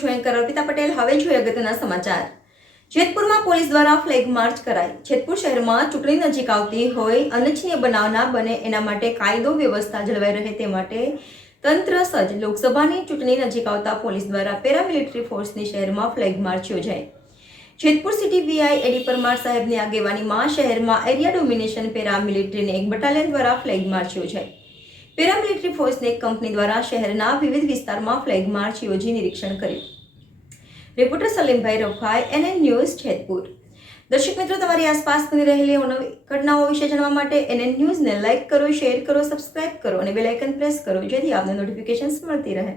છું એન્કર અર્પિતા પટેલ। હવે જોઈએ અગત્યના સમાચાર। જેતપુરમાં પોલીસ દ્વારા ફ્લેગ માર્ચ કરાઈ। જેતપુર શહેરમાં ચૂંટણી નજીક આવતી હોય અનિચ્છનીય બનાવ ના બને એના માટે કાયદો વ્યવસ્થા જળવાઈ રહે તે માટે તંત્ર સજ્જ। લોકસભાની ચૂંટણી નજીક આવતા પોલીસ દ્વારા પેરામિલિટરી ફોર્સની શહેરમાં ફ્લેગ માર્ચ યોજાઈ। જેતપુર સિટી વીઆઈ એડી પરમાર સાહેબની આગેવાનીમાં શહેરમાં એરિયા ડોમિનેશન પેરામિલિટરીની એક બટાલિયન દ્વારા ફ્લેગ માર્ચ યોજાઈ। પેરામિલિટરી ફોર્સની એક કંપની દ્વારા શહેરના વિવિધ વિસ્તારમાં ફ્લેગ માર્ચ યોજી નિરીક્ષણ કર્યું। Reporter Salimbhai Rafai, NN news, Jetpur. દર્શક મિત્રો, તમારી આસપાસ બની રહેલી ઘટનાઓ વિશે જાણવા માટે NN ન્યૂઝને લાઇક કરો, શેર કરો, સબસ્ક્રાઇબ કરો અને બેલ આઇકન પ્રેસ કરો, જેથી આપને નોટિફિકેશન્સ મળતી રહે।